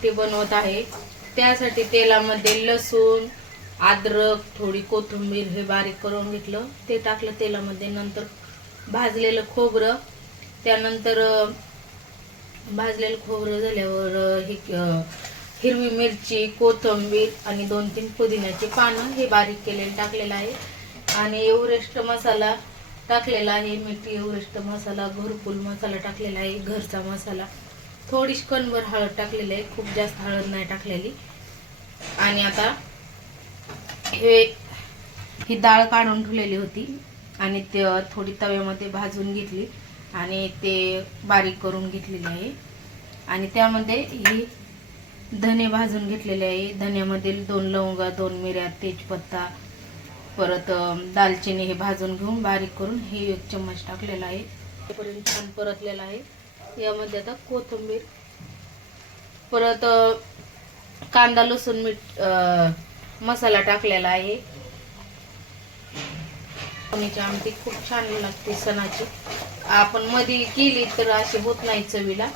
आमटी बनवत आहे. त्यासाठी तेलामध्ये लसूण अद्रक थोडी कोथिंबीर हे बारीक करून घेतलं. ते टाकलं तेलामध्ये. नंतर भाजलेलं खोबरं. त्यानंतर भाजलेलं खोबरं झाल्यावर हे हिरवी मिरची कोथिंबीर आणि दोन तीन पुदिन्याची पानं हे बारीक केलेलं टाकलेलं आहे. आणि एव्हरेस्ट मसाला टाकलेला आहे. मिठी एव्हरेस्ट मसाला घरकुल मसाला टाकलेला आहे. घरचा मसाला. थोडीशी कणभर हळद टाकलेली आहे. खूप जास्त हळद नाही टाकलेली. आणि आता हे ही डाळ काढून ठेवलेली होती. आणि ते थोडी तव्यामध्ये भाजून घेतली. आणि ते बारीक करून घेतलेले आहे. आणि त्यामध्ये ही धने भाजून घेतलेले आहे. धन्यामधील दोन लवंगा दोन मिऱ्या तेजपत्ता परत दालचिनी हे भाजून घेऊन बारीक करून हे एक चम्मच टाकलेला आहे. पर्यंत छान परतलेला आहे. यामध्ये आता कोथिंबीर परत कांदा लसूण मीठ अं, मसाला टाकलेला आहे. आमटी खूप छान लागते सणाची. आपण मध्ये केली तर अशी होत नाही चवीला.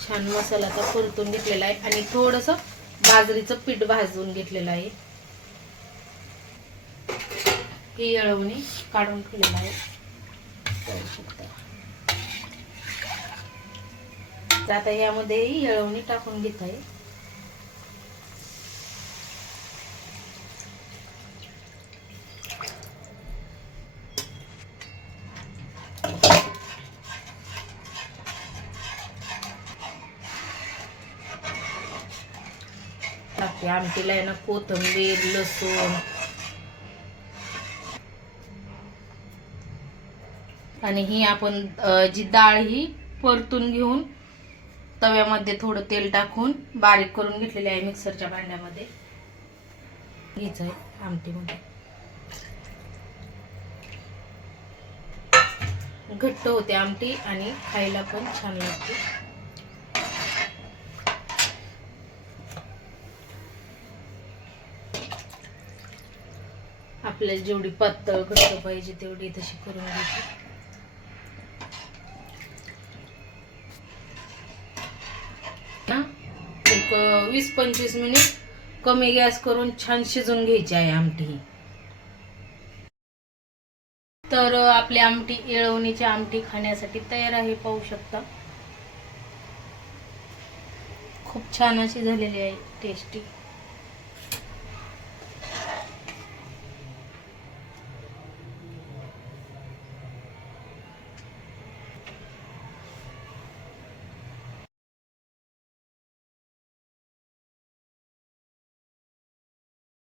छान मसाला तर परतून घेतलेला आहे आणि थोडस बाजरीचं पीठ भाजून घेतलेलं आहे. ही येळवणी काढून ठेवलेला आहे शकता. तर आता यामध्ये ही येळवणी टाकून घेत आहे आमटीला आहे ना कोथिंबीर लसूण आणि ही आपण जी डाळ ही परतून घेऊन तव्यामध्ये थोडं तेल टाकून बारीक करून घेतलेली आहे मिक्सरच्या भांड्यामध्ये. घ्यायचं आहे आमटीमध्ये. घट्ट होते आमटी आणि खायला पण छान लागते. आपल्याला जेवढी पातळ घट्ट पाहिजे तेवढी तशी करून घ्यायची ना एक वीस पंचवीस मिनिट कमी गॅस करून छान शिजून घ्यायची आहे आमटी. ही तर आपली आमटी येळवणीची आमटी खाण्यासाठी तयार आहे पाहू शकता. खूप छान अशी झालेली आहे टेस्टी